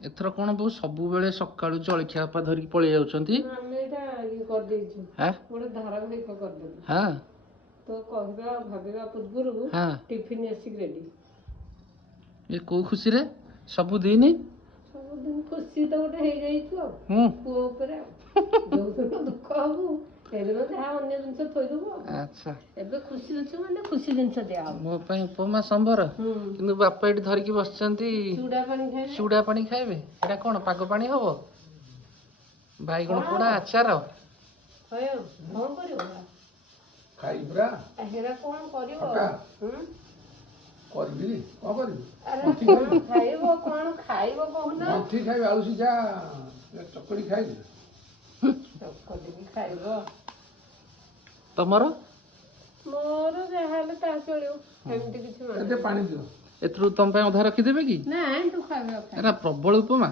ଏଥର କ'ଣ ବୋଉ ସବୁବେଳେ ସକାଳୁ ଜଳଖିଆ ପା ଧରିକି ପଳେଇ ଯାଉଛନ୍ତି? ଆମେ ଏଇଟା ଇଏ କରିଦେଇଛୁ ହାଁ ଗୋଟେ ଧାରାବାହିକ କରିଦେବୁ ହାଁ ତ କହିବା ଭାବିବା ପୂର୍ବରୁ ହାଁ ଟିଫିନ ଆସିକି ରେଡି। ଏ କୋଉ ଖୁସିରେ ସବୁଦିନ? ସବୁଦିନ ଖୁସି ତ ଗୋଟେ ହେଇଯାଇଛୁ ଆଉ ହୁଁ ପୁଅ ଉପରେ ଆଉ ଯୋଉଦିନ ଦୁଃଖ ହବୁ ସେଇଦିନ ଯାହା ଅନ୍ୟ ଜିନିଷ ଥୋଇଦବୁ ଆଉ। ଆଚ୍ଛା ଏବେ ଖୁସି ଅଛି ମାନେ ଖୁସି ଜିନିଷ ଦିଆହବ। ମୋ ପାଇଁ ଉପମା ସମ୍ବର କିନ୍ତୁ ବାପା ଏଠି ଧରିକି ବସିଛନ୍ତି ଚୁଡ଼ା ପାଣି ଖାଇବେ। ଚୁଡ଼ା ପାଣି ଖାଇବେ। ଏଇଟା କ'ଣ ପାଗ ପାଣି ହବ? ବାଇଗଣ ପୋଡ଼ା ଆଚାର କଣ କରିବ ଖାଇବି ପୁରା ହେରା କ'ଣ କରିବ? କରିବି କ'ଣ କରିବି ଆରେ କ'ଣ ଖାଇବ କ'ଣ ଖାଇବ କହୁନ? ଗଣ୍ଠି ଖାଇବି ଆଳୁ ସିଝା ଚକଡ଼ି ଖାଇବି ଚକଟିକି ଖାଇବ। ତମର? ମୋର ଯାହା ହେଲେ ତା ଚଳିବ ସେମିତି କିଛି ଏତେ ପାଣି ଦିଅ ଏଥିରୁ ତମ ପାଇଁ ଅଧା ରଖିଦେବେ କି? ନାଇଁ ତୁ ଖାଇବା ଏରା ପ୍ରବଳ ଉପମା।